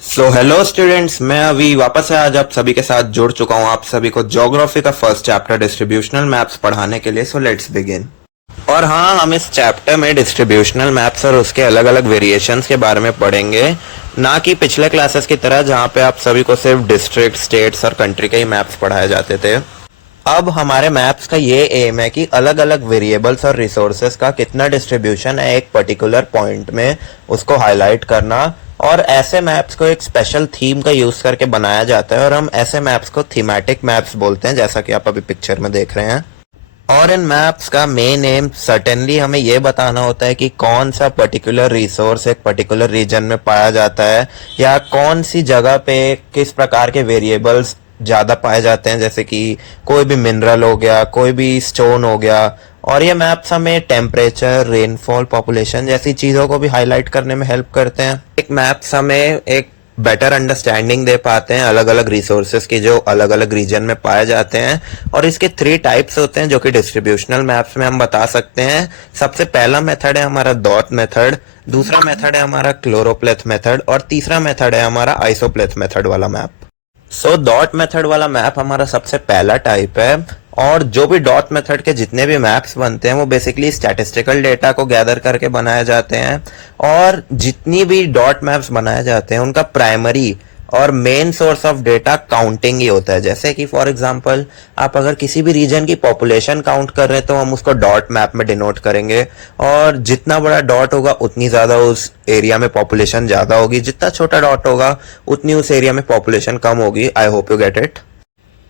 Hello students, मैं अभी वापस से आज आप सभी के साथ जुड़ चुका हूँ। आप सभी को ज्योग्राफी का फर्स्ट चैप्टर डिस्ट्रीब्यूशनल मैप्स पढ़ाने के लिए। Let's begin. और हाँ, हम इस चैप्टर में डिस्ट्रीब्यूशनल मैप्स और उसके अलग अलग वेरिएशंस के बारे में पढ़ेंगे, ना कि पिछले क्लासेस की तरह जहाँ पे आप सभी को सिर्फ डिस्ट्रिक्ट, स्टेट्स और कंट्री के ही मैप्स पढ़ाए जाते थे। अब हमारे मैप्स का ये एम है कि अलग अलग वेरिएबल्स और रिसोर्सेस का कितना डिस्ट्रीब्यूशन है एक पर्टिकुलर पॉइंट में, उसको हाईलाइट करना। और ऐसे मैप्स को एक स्पेशल थीम का यूज करके बनाया जाता है और हम ऐसे मैप्स को थीमेटिक मैप्स बोलते हैं, जैसा कि आप अभी पिक्चर में देख रहे हैं। और इन मैप्स का मेन एम सर्टेनली हमें ये बताना होता है कि कौन सा पर्टिकुलर रिसोर्स एक पर्टिकुलर रीजन में पाया जाता है, या कौन सी जगह पे किस प्रकार के वेरिएबल्स ज़्यादा पाए जाते हैं, जैसे कि कोई भी मिनरल हो गया, कोई भी स्टोन हो गया। और ये मैप्स हमें टेम्परेचर, रेनफॉल, पॉपुलेशन जैसी चीज़ों को भी हाईलाइट करने में हेल्प करते हैं। एक मैप्स हमें एक बेटर अंडरस्टैंडिंग दे पाते हैं अलग अलग रिसोर्सेज की जो अलग अलग रीजन में पाए जाते हैं। और इसके 3 टाइप्स होते हैं जो कि डिस्ट्रीब्यूशनल मैप्स में हम बता सकते हैं। सबसे पहला मेथड है हमारा डॉट मेथड, दूसरा मेथड है हमारा क्लोरोप्लेथ मेथड, और तीसरा मेथड है हमारा आइसोप्लेथ मेथड वाला मैप। डॉट मेथड वाला मैप हमारा सबसे पहला टाइप है। और जो भी डॉट मेथड के जितने भी मैप्स बनते हैं वो बेसिकली स्टैटिस्टिकल डेटा को गैदर करके बनाए जाते हैं। और जितनी भी डॉट मैप्स बनाए जाते हैं उनका प्राइमरी और main source of data counting ही होता है। जैसे कि फॉर एग्जांपल आप अगर किसी भी रीजन की पॉपुलेशन काउंट कर रहे हैं तो हम उसको डॉट मैप में डिनोट करेंगे। और जितना बड़ा डॉट होगा उतनी ज्यादा उस एरिया में पॉपुलेशन ज्यादा होगी, जितना छोटा डॉट होगा उतनी उस एरिया में पॉपुलेशन कम होगी। आई होप यू गेट इट।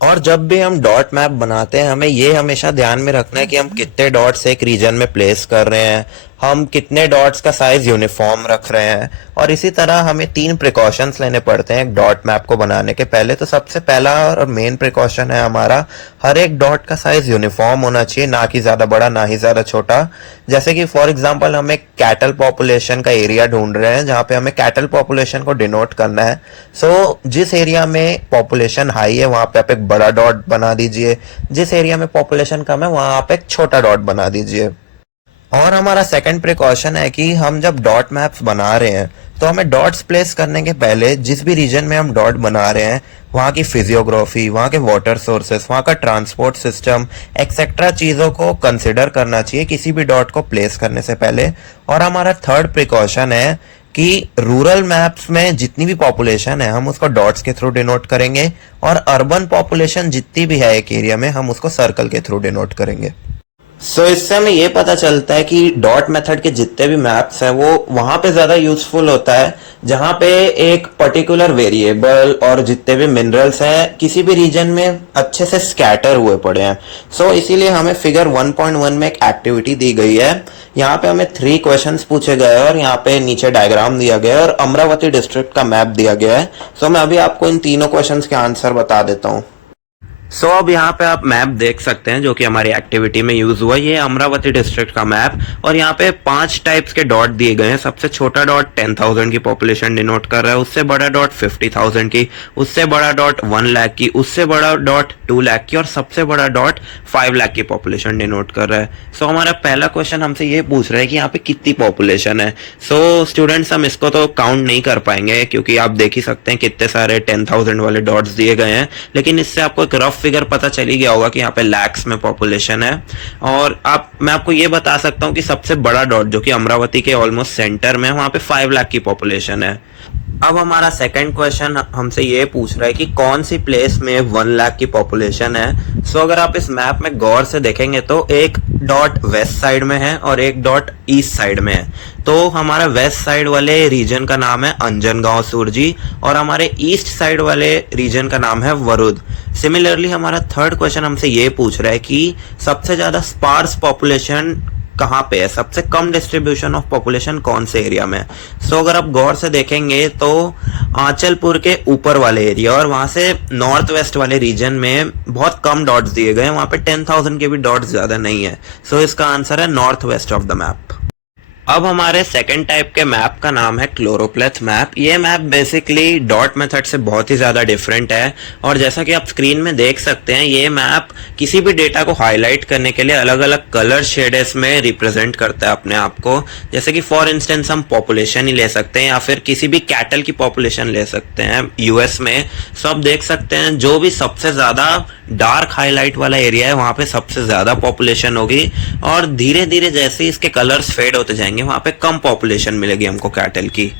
और जब भी हम डॉट मैप बनाते हैं हमें ये हमेशा ध्यान में रखना है कि हम कितने डॉट्स एक रीजन में प्लेस कर रहे हैं, हम कितने डॉट्स का साइज यूनिफॉर्म रख रहे हैं। और इसी तरह हमें 3 प्रिकॉशंस लेने पड़ते हैं एक डॉट मैप को बनाने के पहले। तो सबसे पहला और मेन प्रिकॉशन है हमारा, हर एक डॉट का साइज यूनिफॉर्म होना चाहिए, ना कि ज्यादा बड़ा ना ही ज्यादा छोटा। जैसे कि फॉर एग्जांपल हम एक कैटल पॉपुलेशन का एरिया ढूंढ रहे हैं जहाँ पे हमें कैटल पॉपुलेशन को डिनोट करना है। जिस एरिया में पॉपुलेशन हाई है वहां पे आप एक बड़ा डॉट बना दीजिए, जिस एरिया में पॉपुलेशन कम है वहां आप एक छोटा डॉट बना दीजिए। और हमारा सेकंड प्रिकॉशन है कि हम जब डॉट मैप्स बना रहे हैं तो हमें डॉट्स प्लेस करने के पहले जिस भी रीजन में हम डॉट बना रहे हैं वहाँ की फिजियोग्राफी, वहाँ के वाटर सोर्सेस, वहाँ का ट्रांसपोर्ट सिस्टम एक्सेट्रा चीज़ों को कंसिडर करना चाहिए किसी भी डॉट को प्लेस करने से पहले। और हमारा थर्ड प्रिकॉशन है कि रूरल मैप्स में जितनी भी पॉपुलेशन है हम उसको डॉट्स के थ्रू डिनोट करेंगे, और अर्बन पॉपुलेशन जितनी भी है एक एरिया में हम उसको सर्कल के थ्रू डिनोट करेंगे। इससे हमें ये पता चलता है कि डॉट मेथड के जितने भी मैप्स हैं वो वहां पे ज्यादा यूजफुल होता है जहां पे एक पर्टिकुलर वेरिएबल और जितने भी मिनरल्स हैं किसी भी रीजन में अच्छे से स्कैटर हुए पड़े हैं। इसीलिए हमें फिगर 1.1 में एक एक्टिविटी दी गई है। यहाँ पे हमें 3 क्वेश्चंस पूछे गए और यहाँ पे नीचे डायग्राम दिया गया है और अमरावती डिस्ट्रिक्ट का मैप दिया गया है। मैं अभी आपको इन तीनों क्वेश्चंस के आंसर बता देता हूँ। अब यहाँ पे आप मैप देख सकते हैं जो कि हमारी एक्टिविटी में यूज हुआ। ये अमरावती डिस्ट्रिक्ट का मैप, और यहाँ पे 5 टाइप्स के डॉट दिए गए हैं। सबसे छोटा डॉट 10,000 की पॉपुलेशन डिनोट कर रहा है, उससे बड़ा डॉट 50,000 की, उससे बड़ा डॉट 1 लाख की, उससे बड़ा डॉट 2 लाख की, और सबसे बड़ा डॉट 5 लाख की पॉपुलेशन डिनोट कर रहा है। हमारा पहला क्वेश्चन हमसे ये पूछ रहा है कि यहाँ पे कितनी पॉपुलेशन है। स्टूडेंट्स हम इसको तो काउंट नहीं कर पाएंगे क्योंकि आप देख ही सकते हैं कितने सारे 10,000 वाले डॉट्स दिए गए हैं, लेकिन इससे आपको एक रफ फिगर पता चली गया होगा कि यहाँ पे लैक्स में पॉपुलेशन है। और मैं आपको ये बता सकता हूँ कि सबसे बड़ा डॉट जो कि अमरावती के ऑलमोस्ट सेंटर में है वहां पे 5 लाख की पॉपुलेशन है। अब हमारा सेकंड क्वेश्चन हमसे ये पूछ रहा है कि कौन सी प्लेस में 1 लाख की पॉपुलेशन है। अगर आप इस मैप में गौर से देखेंगे तो एक डॉट वेस्ट साइड में है और एक डॉट ईस्ट साइड में है। हमारा वेस्ट साइड वाले रीजन का नाम है अंजनगांव सुरजी और हमारे ईस्ट साइड वाले रीजन का नाम है वरुद। सिमिलरली हमारा थर्ड क्वेश्चन हमसे ये पूछ रहा है कि सबसे ज्यादा स्पार्स पॉपुलेशन कहाँ पे है, सबसे कम डिस्ट्रीब्यूशन ऑफ पॉपुलेशन कौन से एरिया में। अगर आप गौर से देखेंगे तो आंचलपुर के ऊपर वाले एरिया और वहां से नॉर्थ वेस्ट वाले रीजन में बहुत कम डॉट्स दिए गए हैं, वहां पे 10,000 के भी डॉट्स ज्यादा नहीं है। इसका आंसर है north west of the map. अब हमारे सेकंड टाइप के मैप का नाम है क्लोरोप्लेथ मैप। ये मैप बेसिकली डॉट मेथड से बहुत ही ज़्यादा डिफरेंट है, और जैसा कि आप स्क्रीन में देख सकते हैं ये मैप किसी भी डेटा को हाईलाइट करने के लिए अलग अलग कलर शेड्स में रिप्रेजेंट करता है अपने आप को। जैसे कि फॉर इंस्टेंस हम पॉपुलेशन ही ले सकते हैं या फिर किसी भी कैटल की पॉपुलेशन ले सकते हैं यूएस में। सो आप देख सकते हैं जो भी सबसे ज़्यादा डार्क हाईलाइट वाला एरिया है वहाँ पे सबसे ज़्यादा पॉपुलेशन होगी, और धीरे धीरे जैसे इसके कलर्स फेड होते जाएंगे वहां पे कम पॉपुलेशन मिलेगी हमको कैटल की।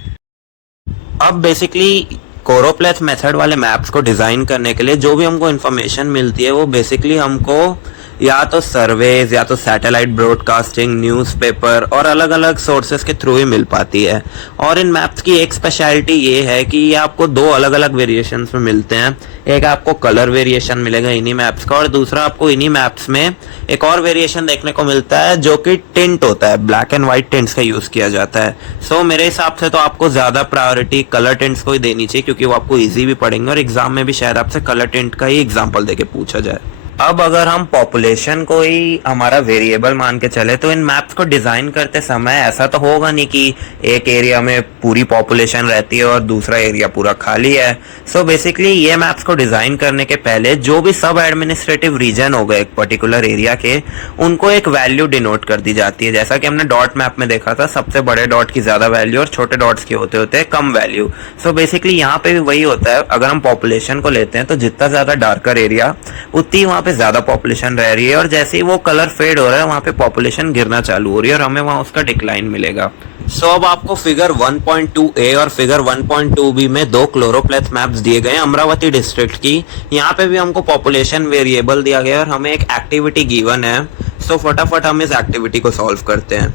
अब बेसिकली कोरोप्लेथ मेथड वाले मैप्स को डिजाइन करने के लिए जो भी हमको इन्फॉर्मेशन मिलती है वो बेसिकली हमको या तो सर्वेज या तो सैटेलाइट ब्रॉडकास्टिंग, न्यूज़पेपर और अलग अलग सोर्सेज के थ्रू ही मिल पाती है। और इन मैप्स की एक स्पेशलिटी ये है कि ये आपको दो अलग अलग वेरिएशंस में मिलते हैं। एक आपको कलर वेरिएशन मिलेगा इन्हीं मैप्स का, और दूसरा आपको इन्हीं मैप्स में एक और वेरिएशन देखने को मिलता है जो कि टिंट होता है, ब्लैक एंड व्हाइट टिंट्स का यूज किया जाता है। सो मेरे हिसाब से तो आपको ज्यादा प्रायोरिटी कलर टिंट्स को ही देनी चाहिए, क्योंकि वो आपको ईजी भी पड़ेंगे और एग्जाम में भी शायद आपसे कलर टिंट का ही एग्जाम्पल देके पूछा जाए। अब अगर हम पॉपुलेशन को ही हमारा वेरिएबल मान के चले तो इन मैप्स को डिजाइन करते समय ऐसा तो होगा नहीं कि एक एरिया में पूरी पॉपुलेशन रहती है और दूसरा एरिया पूरा खाली है। सो बेसिकली ये मैप्स को डिजाइन करने के पहले जो भी सब एडमिनिस्ट्रेटिव रीजन होगा एक पर्टिकुलर एरिया के, उनको एक वैल्यू डिनोट कर दी जाती है। जैसा कि हमने डॉट मैप में देखा था, सबसे बड़े डॉट की ज्यादा वैल्यू और छोटे डॉट्स के होते होते कम वैल्यू। सो बेसिकली यहाँ पे भी वही होता है। अगर हम पॉपुलेशन को लेते हैं तो जितना ज्यादा डार्कर एरिया उतनी वहाँ पे ज्यादा पॉपुलेशन रह रही है, और जैसे ही वो कलर फेड हो रहा है वहाँ पे पॉपुलेशन गिरना चालू हो रही है और हमें वहाँ उसका डिक्लाइन मिलेगा। सो अब आपको फिगर 1.2a और फिगर 1.2b में दो क्लोरोप्लेथ मैप्स दिए गए हैं अमरावती डिस्ट्रिक्ट की। यहाँ पे भी हमको पॉपुलेशन वेरिएबल दिया गया है और हमें एक एक्टिविटी गिवन है। सो फटाफट हम इस एक्टिविटी को सॉल्व करते हैं।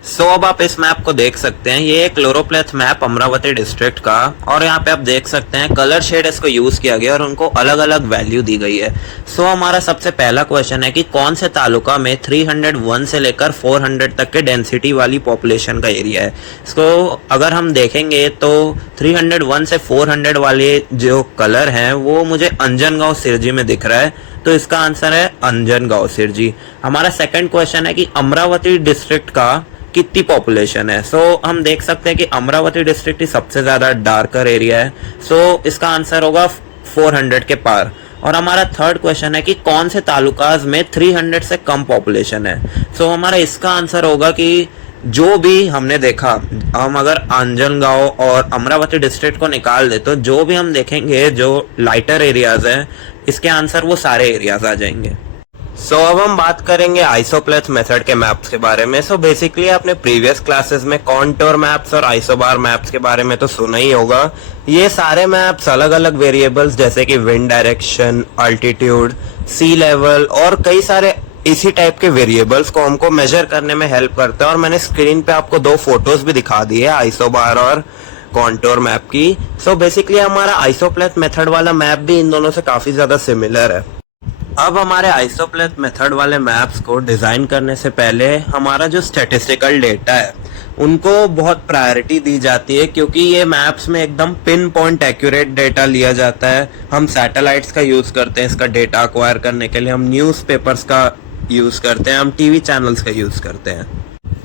सो अब आप इस मैप को देख सकते हैं, ये क्लोरोप्लेथ मैप अमरावती डिस्ट्रिक्ट का, और यहाँ पे आप देख सकते हैं कलर शेड इसको यूज किया गया और उनको अलग अलग वैल्यू दी गई है। सो हमारा सबसे पहला क्वेश्चन है कि कौन से तालुका में 301 से लेकर 400 तक के डेंसिटी वाली पॉपुलेशन का एरिया है। सो अगर हम देखेंगे तो 301 से 400 वाले जो कलर हैं वो मुझे अंजनगांव सिरजी में दिख रहा है, तो इसका आंसर है अंजनगांव सिरजी। हमारा सेकंड क्वेश्चन है कि अमरावती डिस्ट्रिक्ट का कितनी पॉपुलेशन है। सो हम देख सकते हैं कि अमरावती डिस्ट्रिक्ट ही सबसे ज्यादा डार्कर एरिया है, सो इसका आंसर होगा 400 के पार। और हमारा थर्ड क्वेश्चन है कि कौन से तालुकाज में 300 से कम पॉपुलेशन है। सो हमारा इसका आंसर होगा कि जो भी हमने देखा, हम अगर अंजनगांव और अमरावती डिस्ट्रिक्ट को निकाल दे तो जो भी हम देखेंगे जो लाइटर एरियाज हैं, इसके आंसर वो सारे एरियाज आ जाएंगे। सो अब हम बात करेंगे आइसोप्लेथ मेथड के मैप्स के बारे में। सो बेसिकली आपने प्रीवियस क्लासेस में कॉन्टूर मैप्स और आइसोबार मैप्स के बारे में तो सुना ही होगा। ये सारे मैप्स अलग अलग वेरिएबल्स जैसे कि विंड डायरेक्शन, अल्टीट्यूड, सी लेवल और कई सारे इसी टाइप के वेरिएबल्स को हमको मेजर करने में हेल्प करते हैं। और मैंने स्क्रीन पे आपको दो फोटोज भी दिखा दी है आइसोबार और कॉन्टूर मैप की। सो बेसिकली हमारा आइसोप्लेथ मेथड वाला मैप भी इन दोनों से काफी ज्यादा सिमिलर है। अब हमारे आइसोप्लेथ मेथड वाले मैप्स को डिजाइन करने से पहले हमारा जो स्टैटिस्टिकल डेटा है उनको बहुत प्रायोरिटी दी जाती है, क्योंकि ये मैप्स में एकदम पिन पॉइंट एक्यूरेट डेटा लिया जाता है। हम सैटेलाइट्स का यूज करते हैं इसका डेटा अक्वायर करने के लिए, हम न्यूज़पेपर्स का यूज करते हैं, हम टीवी चैनल्स का यूज करते हैं,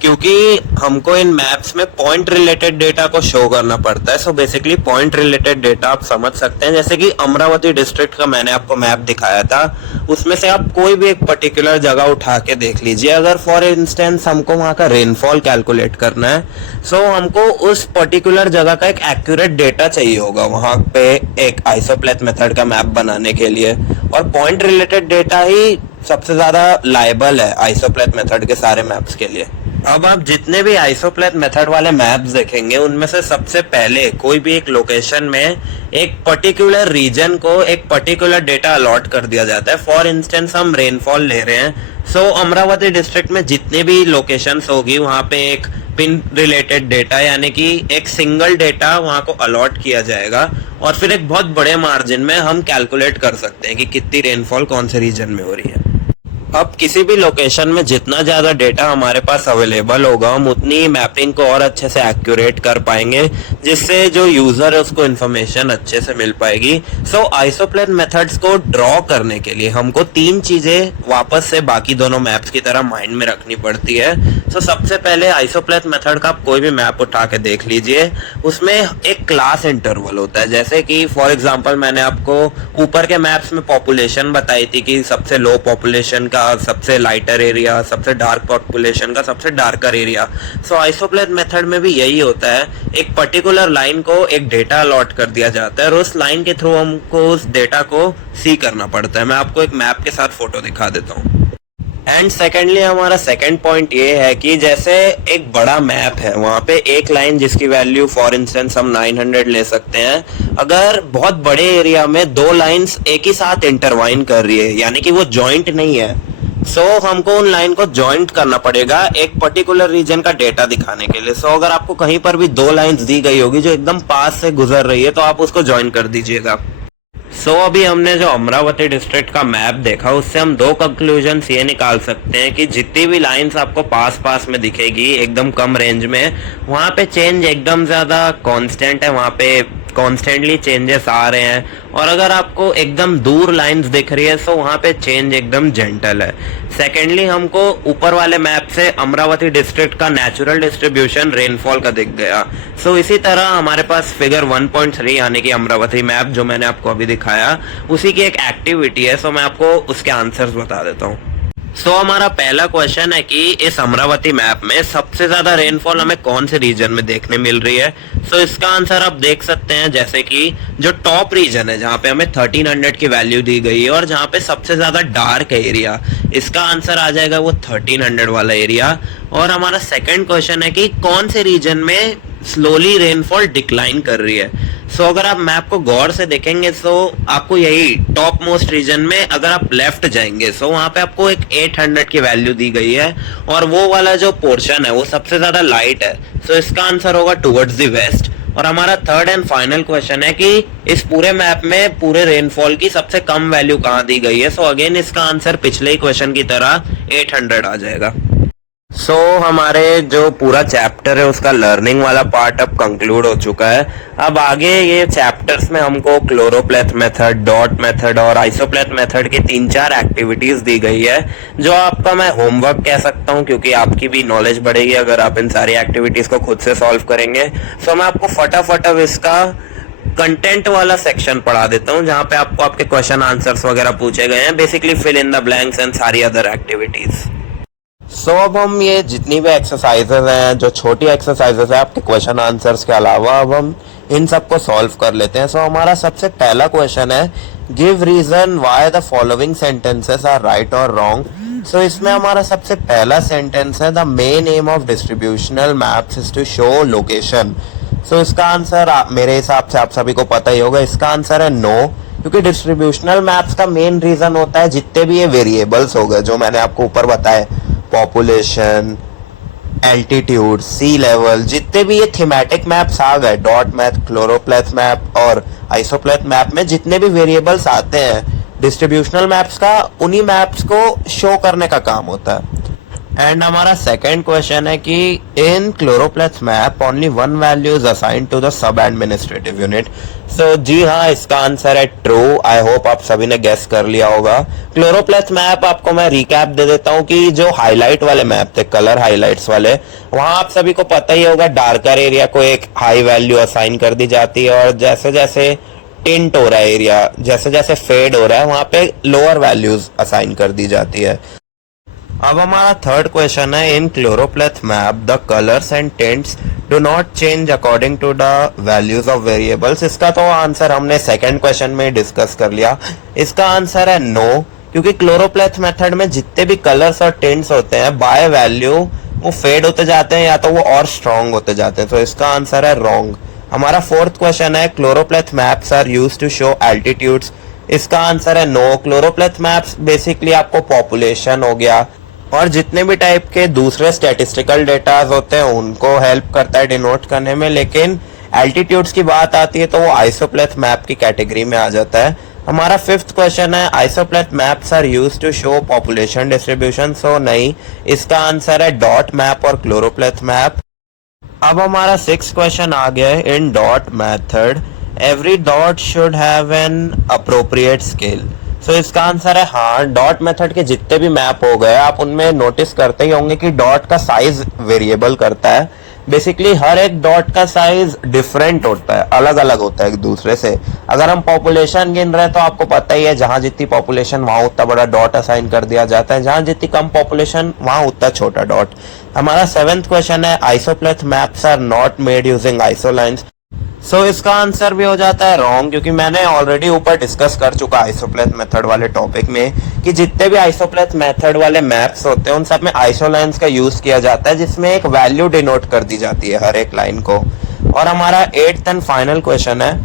क्योंकि हमको इन मैप्स में पॉइंट रिलेटेड डेटा को शो करना पड़ता है। So basically point related data आप समझ सकते हैं, जैसे कि अमरावती डिस्ट्रिक्ट का मैंने आपको मैप दिखाया था, उसमें से आप कोई भी एक पर्टिकुलर जगह उठा के देख लीजिए। अगर फॉर इंस्टेंस हमको वहां का रेनफॉल कैलकुलेट करना है, सो हमको उस पर्टिकुलर जगह का एक एक्यूरेट डेटा चाहिए होगा वहां पे एक आइसोप्लेथ मेथड का मैप बनाने के लिए, और पॉइंट रिलेटेड डेटा ही सबसे ज्यादा लायबल है आइसोप्लेथ मेथड के सारे मैप्स के लिए। अब आप जितने भी आइसोप्लेथ मेथड वाले मैप्स देखेंगे उनमें से सबसे पहले कोई भी एक लोकेशन में एक पर्टिकुलर रीजन को एक पर्टिकुलर डेटा अलॉट कर दिया जाता है। फॉर इंस्टेंस हम रेनफॉल ले रहे हैं, सो अमरावती डिस्ट्रिक्ट में जितने भी लोकेशंस होगी वहां पे एक पिन रिलेटेड डेटा यानी कि एक सिंगल डेटा वहां को अलॉट किया जाएगा, और फिर एक बहुत बड़े मार्जिन में हम कैलकुलेट कर सकते हैं कि कितनी रेनफॉल कौन से रीजन में हो रही है। अब किसी भी लोकेशन में जितना ज़्यादा डेटा हमारे पास अवेलेबल होगा हम उतनी मैपिंग को और अच्छे से एक्यूरेट कर पाएंगे, जिससे जो यूज़र है उसको इन्फॉर्मेशन अच्छे से मिल पाएगी। सो आइसोप्लेन मेथड्स को ड्रॉ करने के लिए हमको 3 चीज़ें वापस से बाकी दोनों मैप्स की तरह माइंड में रखनी पड़ती है। सो सबसे पहले आइसोप्लेन मेथड का आप कोई भी मैप उठा के देख लीजिए, उसमें एक क्लास इंटरवल होता है। जैसे कि फॉर एग्जांपल मैंने आपको ऊपर के मैप्स में पॉपुलेशन बताई थी कि सबसे लो पॉपुलेशन का सबसे लाइटर एरिया, सबसे डार्क पॉपुलेशन का सबसे डार्कर एरिया। सो आइसोप्लेन मेथड में भी यही होता है, एक पर्टिकुलर लाइन को एक डेटा अलॉट कर दिया जाता है और उस लाइन के थ्रू हमको उस डेटा को सी करना पड़ता है। मैं आपको एक मैप के साथ फोटो दिखा देता हूँ। एंड सेकेंडली हमारा सेकेंड पॉइंट ये है कि जैसे एक बड़ा मैप है, वहाँ पे एक लाइन जिसकी वैल्यू फॉर इंस्टेंस हम 900 ले सकते हैं, अगर बहुत बड़े एरिया में 2 लाइंस एक ही साथ इंटरवाइन कर रही है, यानी कि वो जॉइंट नहीं है, सो हमको उन लाइन को जॉइंट करना पड़ेगा एक पर्टिकुलर रीजन का डेटा दिखाने के लिए। सो अगर आपको कहीं पर भी 2 लाइंस दी गई होगी जो एकदम पास से गुजर रही है, तो आप उसको जॉइन कर दीजिएगा। अभी हमने जो अमरावती डिस्ट्रिक्ट का मैप देखा, उससे हम 2 कंक्लूजन्स ये निकाल सकते हैं कि जितनी भी लाइंस आपको पास पास में दिखेगी एकदम कम रेंज में, वहाँ पे चेंज एकदम ज़्यादा कांस्टेंट है, वहाँ पे कॉन्स्टेंटली चेंजेस आ रहे हैं। और अगर आपको एकदम दूर लाइंस दिख रही है सो वहाँ पे चेंज एकदम जेंटल है। सेकेंडली हमको ऊपर वाले मैप से अमरावती डिस्ट्रिक्ट का नेचुरल डिस्ट्रीब्यूशन रेनफॉल का दिख गया। सो इसी तरह हमारे पास फिगर 1.3 यानी कि अमरावती मैप जो मैंने आपको अभी दिखाया, उसी की एक एक्टिविटी है। सो मैं आपको उसके आंसर्स बता देता हूँ। हमारा पहला क्वेश्चन है कि इस अमरावती मैप में सबसे ज्यादा रेनफॉल हमें कौन से रीजन में देखने मिल रही है। इसका आंसर आप देख सकते हैं, जैसे कि जो टॉप रीजन है जहाँ पे हमें 1300 की वैल्यू दी गई है और जहाँ पे सबसे ज्यादा डार्क एरिया, इसका आंसर आ जाएगा वो 1300 वाला एरिया। और हमारा सेकंड क्वेश्चन है कि कौन से रीजन में स्लोली रेनफॉल डिक्लाइन कर रही है। अगर आप मैप को गौर से देखेंगे आपको यही टॉप मोस्ट रीजन में अगर आप लेफ्ट जाएंगे वहां पे आपको एक 800 की वैल्यू दी गई है और वो वाला जो पोर्शन है वो सबसे ज्यादा लाइट है। इसका आंसर होगा टुवर्ड्स द वेस्ट। और हमारा थर्ड एंड फाइनल क्वेश्चन है कि इस पूरे मैप में पूरे रेनफॉल की सबसे कम वैल्यू कहाँ दी गई है। अगेन इसका आंसर पिछले ही क्वेश्चन की तरह 800 आ जाएगा। हमारे जो पूरा चैप्टर है उसका लर्निंग वाला पार्ट अब कंक्लूड हो चुका है। अब आगे ये चैप्टर्स में हमको क्लोरोप्लेथ मेथड, डॉट मेथड और आइसोप्लेथ मेथड की 3-4 एक्टिविटीज दी गई है, जो आपका मैं होमवर्क कह सकता हूँ, क्योंकि आपकी भी नॉलेज बढ़ेगी अगर आप इन सारी एक्टिविटीज को खुद से सॉल्व करेंगे। मैं आपको फटाफट अब इसका कंटेंट वाला सेक्शन पढ़ा देता हूँ, जहाँ पे आपको आपके क्वेश्चन आंसर्स वगैरह पूछे गए हैं, basically fill in the blanks and सारी अदर एक्टिविटीज। अब हम ये जितनी भी एक्सरसाइजेज हैं, जो छोटी एक्सरसाइजेज है आपके क्वेश्चन आंसर्स के अलावा, अब हम इन सबको सॉल्व कर लेते हैं। हमारा सबसे पहला क्वेश्चन है, give reason why the following sentences are right और रॉन्ग। इसमें हमारा सबसे पहला सेंटेंस है, the main aim of distributional maps is to show location. इसका आंसर मेरे हिसाब से आप सभी को पता ही होगा, इसका आंसर है नो, क्योंकि डिस्ट्रीब्यूशनल मैप्स का मेन रीजन होता है जितने भी ये वेरिएबल्स हो गए जो मैंने आपको ऊपर बताए, पॉपुलेशन, एल्टीट्यूड, सी लेवल, जितने भी ये थीमेटिक मैप्स आ गए, डॉट मैप, क्लोरोप्लेथ मैप और आइसोप्लेथ मैप में जितने भी वेरिएबल्स आते हैं डिस्ट्रीब्यूशनल मैप्स का, उन्हीं मैप्स को शो करने का काम होता है। एंड हमारा सेकंड क्वेश्चन है कि in choropleth map only 1 value is assigned to the sub administrative unit. जी हाँ, इसका आंसर है ट्रू। आई होप आप सभी ने गेस कर लिया होगा। क्लोरोप्लेथ मैप आपको मैं रिकैप दे देता हूँ कि जो हाईलाइट वाले मैप थे, कलर हाईलाइट्स वाले, वहां आप सभी को पता ही होगा डार्कर एरिया को एक हाई वैल्यू असाइन कर दी जाती है और जैसे जैसे टिंट हो रहा है एरिया, जैसे जैसे फेड हो रहा है, वहां पे लोअर वैल्यूज असाइन कर दी जाती है। अब हमारा थर्ड क्वेश्चन है, in choropleth map the colours and tints do not change according to the values of variables. इसका तो आंसर हमने सेकंड क्वेश्चन में डिस्कस कर लिया। इसका आंसर है नो, क्योंकि क्लोरोप्लेथ मेथड में जितने भी कलर्स और टिंट्स होते हैं बाय वैल्यू वो फेड होते जाते हैं या तो वो और स्ट्रॉन्ग होते जाते हैं। इसका आंसर है रॉन्ग। हमारा फोर्थ क्वेश्चन है, choropleth maps are used to show altitudes. इसका आंसर है नो। क्लोरोप्लेथ मैप्स बेसिकली आपको पॉपुलेशन हो गया और जितने भी टाइप के दूसरे स्टैटिस्टिकल डेटाज होते हैं उनको हेल्प करता है डिनोट करने में, लेकिन एल्टीट्यूड्स की बात आती है तो वो आइसोप्लेथ मैप की कैटेगरी में आ जाता है। हमारा फिफ्थ क्वेश्चन है isopleth maps are used to show population distribution. So नहीं, इसका आंसर है डॉट मैप और क्लोरोप्लेथ मैप। अब हमारा सिक्स क्वेश्चन आ गया है in dot method every dot should have an appropriate scale. So इसका आंसर है हाँ, डॉट मेथड के जितने भी मैप हो गए आप उनमें नोटिस करते ही होंगे कि डॉट का साइज वेरिएबल करता है। बेसिकली हर एक डॉट का साइज डिफरेंट होता है, अलग अलग होता है एक दूसरे से। अगर हम पॉपुलेशन गिन रहे हैं तो आपको पता ही है जहां जितनी पॉपुलेशन वहां उतना बड़ा डॉट असाइन कर दिया जाता है, जहां जितनी कम पॉपुलेशन वहां उतना छोटा डॉट। हमारा सेवेंथ क्वेश्चन है isopleth maps are not made using isolines. So इसका आंसर भी हो जाता है रॉन्ग, क्योंकि मैंने ऑलरेडी ऊपर डिस्कस कर चुका आइसोप्लेथ मेथड वाले टॉपिक में कि जितने भी आइसोप्लेथ मेथड वाले मैप्स होते हैं उन सब में आइसोलाइंस का यूज किया जाता है, जिसमें एक वैल्यू डिनोट कर दी जाती है हर एक लाइन को। और हमारा एट्थ एंड फाइनल क्वेश्चन है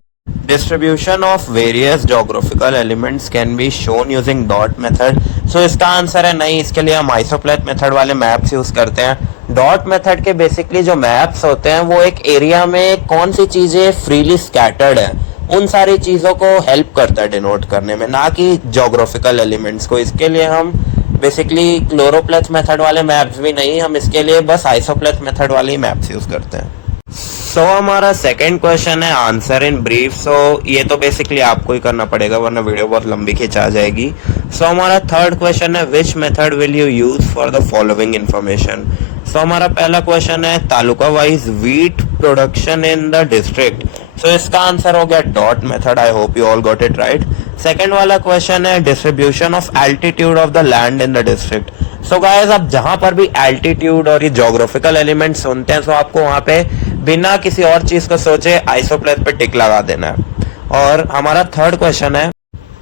distribution of various geographical elements can be shown using dot method. So इसका आंसर है नहीं, इसके लिए हम आइसोप्लेथ मेथड वाले मैप्स यूज करते हैं। डॉट मेथड के बेसिकली जो मैप्स होते हैं वो एक एरिया में कौन सी चीजें फ्रीली स्कैटर्ड है उन सारी चीजों को हेल्प करता है डिनोट करने में, ना कि ज्योग्राफिकल एलिमेंट्स को। इसके लिए हम बेसिकली क्लोरोप्लेथ मेथड वाले मैप्स भी नहीं, हम इसके लिए बस आइसोप्लेथ मेथड वाले ही मैप्स यूज करते हैं। सो हमारा सेकंड क्वेश्चन है आंसर इन ब्रीफ। सो ये तो बेसिकली आपको ही करना पड़ेगा वरना वीडियो बहुत लंबी खिंचा जाएगी। सो हमारा थर्ड क्वेश्चन है which method will you use for the following information. So हमारा पहला क्वेश्चन है taluka wise wheat production in the district. So इसका आंसर हो गया dot method. I hope you all got it right. Second वाला question है distribution of altitude of the land in the district. So guys, आप जहां पर भी एल्टीट्यूड और ये ज्योग्राफिकल एलिमेंट सुनते हैं तो आपको वहां पे बिना किसी और चीज को सोचे आइसोप्लेथ पे टिक लगा देना है। और हमारा थर्ड क्वेश्चन है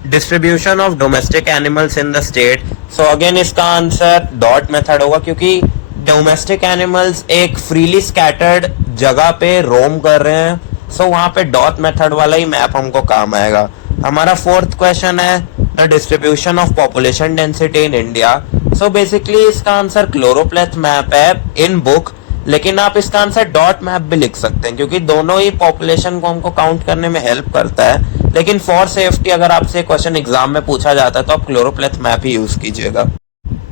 distribution of domestic animals in the state. So again इसका आंसर डॉट मेथड होगा, क्योंकि डोमेस्टिक एनिमल्स एक फ्रीली स्कैटर्ड जगह पे रोम कर रहे हैं। सो वहां पे डॉट मेथड वाला ही मैप हमको काम आएगा। हमारा फोर्थ क्वेश्चन है the distribution of population density in India. So basically इसका आंसर क्लोरोप्लेथ मैप है इन बुक, लेकिन आप इसका आंसर डॉट मैप भी लिख सकते हैं, क्योंकि दोनों ही पॉपुलेशन को हमको काउंट करने में हेल्प करता है। लेकिन फॉर सेफ्टी अगर आपसे क्वेश्चन एग्जाम में पूछा जाता है तो आप क्लोरोप्लेथ मैप ही यूज कीजिएगा।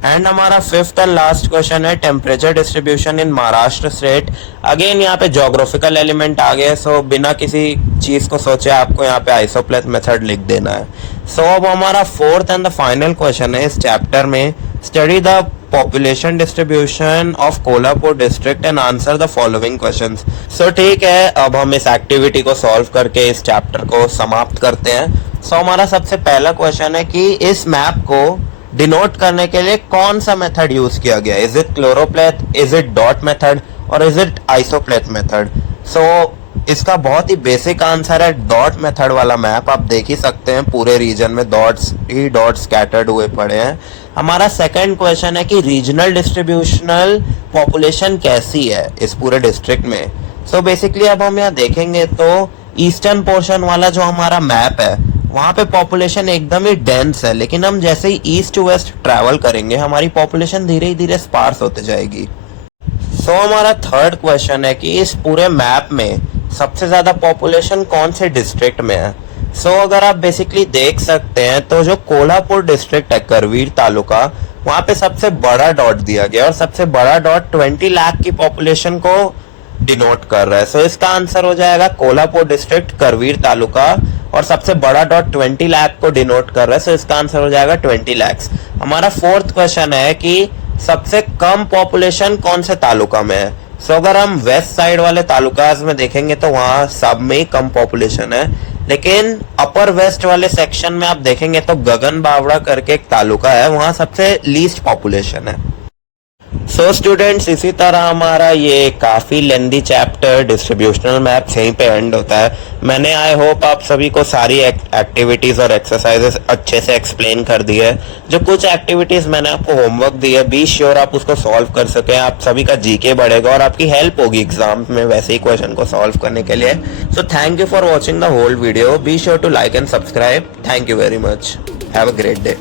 एंड हमारा फिफ्थ एंड लास्ट क्वेश्चन है temperature distribution in Maharashtra state. Again यहाँ पे ज्योग्राफिकल एलिमेंट आ गए, सो बिना किसी चीज को सोचे आपको यहाँ पे आइसोप्लेथ मेथड लिख देना है। सो अब हमारा fourth and the final question है इस चैप्टर में study the population distribution of Kolhapur district and answer the following questions. So ठीक है, अब हम इस एक्टिविटी को सॉल्व करके इस चैप्टर को समाप्त करते हैं। सो हमारा सबसे पहला क्वेश्चन है कि इस मैप को डिनोट करने के लिए कौन सा मेथड यूज किया गया, is it choropleth, is it dot method और is it isopleth method. So इसका बहुत ही बेसिक आंसर है डॉट मेथड वाला मैप। आप देख ही सकते हैं पूरे रीजन में डॉट्स ही डॉट्स स्कैटर्ड हुए पड़े हैं। हमारा सेकंड क्वेश्चन है कि रीजनल डिस्ट्रीब्यूशनल पॉपुलेशन कैसी है इस पूरे डिस्ट्रिक्ट में। सो बेसिकली अब हम यहाँ देखेंगे तो ईस्टर्न पोर्शन वाला जो हमारा मैप है वहां पे पॉपुलेशन एकदम ही डेंस है, लेकिन हम जैसे ही ईस्ट टू वेस्ट ट्रैवल करेंगे हमारी पॉपुलेशन धीरे धीरे स्पार्स होते जाएगी। सो हमारा थर्ड क्वेश्चन है कि इस पूरे मैप में सबसे ज्यादा पॉपुलेशन कौन से डिस्ट्रिक्ट में है। सो अगर आप बेसिकली देख सकते हैं तो जो कोल्हापुर डिस्ट्रिक्ट है करवीर तालुका, वहां पे सबसे बड़ा डॉट दिया गया और सबसे बड़ा डॉट 20 लाख की पॉपुलेशन को डिनोट कर रहा है। सो इसका आंसर हो जाएगा कोल्हापुर डिस्ट्रिक्ट करवीर तालुका, और सबसे बड़ा डॉट 20 लाख को डिनोट कर रहा है। सो इसका आंसर हो जाएगा 20 लाख। हमारा फोर्थ क्वेश्चन है कि सबसे कम पॉपुलेशन कौन से तालुका में है। सो अगर हम वेस्ट साइड वाले तालुकाज में देखेंगे तो वहां सब में ही कम पॉपुलेशन है, लेकिन अपर वेस्ट वाले सेक्शन में आप देखेंगे तो गगन बावड़ा करके एक तालुका है, वहां सबसे लीस्ट पॉपुलेशन है। सो स्टूडेंट्स, इसी तरह हमारा ये काफी लेंदी चैप्टर डिस्ट्रीब्यूशनल मैप यहीं पे एंड होता है। मैंने आई होप आप सभी को सारी एक्टिविटीज और एक्सरसाइजेस अच्छे से एक्सप्लेन कर दी है। जो कुछ एक्टिविटीज मैंने आपको होमवर्क दी है, बी श्योर आप उसको सॉल्व कर सके। आप सभी का जीके बढ़ेगा और आपकी हेल्प होगी एग्जाम में वैसे ही क्वेश्चन को सॉल्व करने के लिए। So thank you for watching the whole video. Be sure to like and subscribe. Thank you very much. Have a great day.